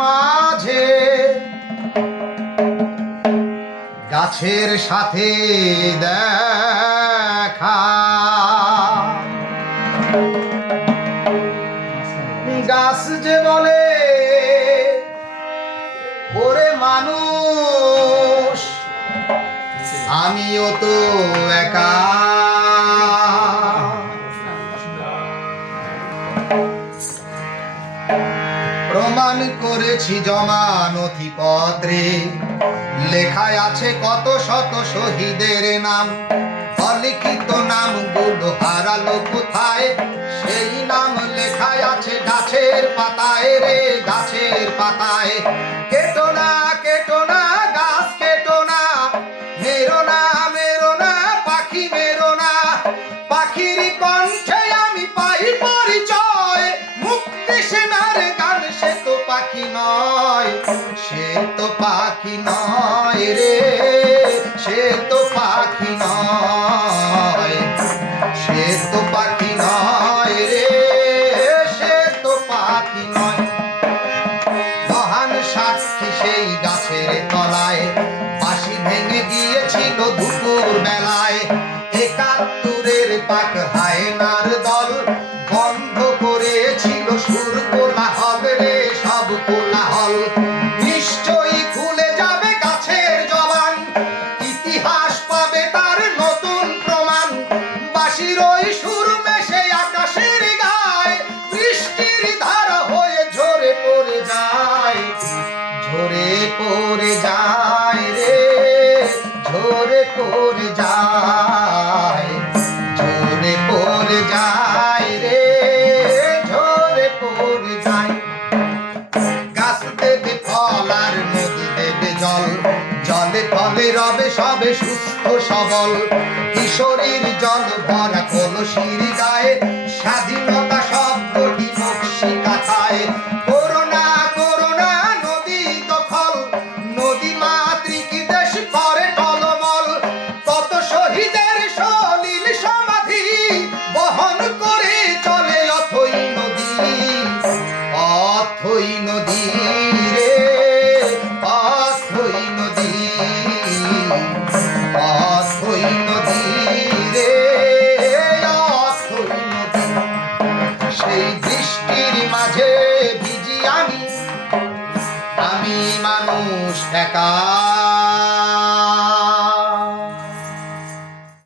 মাঝে গাছের সাথে দেখা, গাছ যে বলে ওরে মানুষ আমিও তো একা, প্রমাণ করেছি জমা নথিপত্রে, লেখায় আছে কত শত শহীদের নাম, অলিখিত নামগুলো হারালো কোথায়, সেই নাম লেখায় আছে গাছের পাতায় রে গাছের পাতায়। কেটো না গাছ কেটো না, মেরো না পাখি মেরো না, পাখির কণ্ঠে আমি পাই পরিচয়, মুক্তি সেনার গান সে তো পাখি নয়, সে তো পাখি নয় রে, সে তো পাখি নয়, সে তো পাখি নয় রে, সে তো পাখি নয়। মহান সাক্ষী সেই গাছের তলায় বাঁশি ভেঙে গিয়েছিল দুপুর বেলায়, ৭১-এর পাক হায়নার দল বন্ধ করেছিল সুর কোলাহল রে সব কোলাহল। নিশ্চয়ই খুলে যাবে গাছের জবান, ইতিহাস পাবে তার নতুন প্রমাণ, বাঁশির ওই সুর মেশে আকাশের গায়, বৃষ্টির ধারা হয়ে ঝরে পড়ে যায়, ঝরে পড়ে যায় রে, ঝরে পড়ে যায়, ঝরে পড়ে যায় রে, ঝরে পড়ে যায়। গাছ দেবে ফল আর নদী দেবে জল, জলে ফলে রবে সবে সুস্থ সবল, কিশোরীর জল ভরা কলসির গায়ে, স্বাধীনতা শব্দটি নকশি কাঁথায়। করোনা নদী দখল, নদী মাতৃক দেশ করে টলমল, কত শহীদের সলিল সমাধি বহন করে চলে অথই নদী, অথই নদী রে, অথই নদী, অথই নদী রে, অথই নদী। সেই বৃষ্টির মাঝে ভিজি আমি মানুষ একা।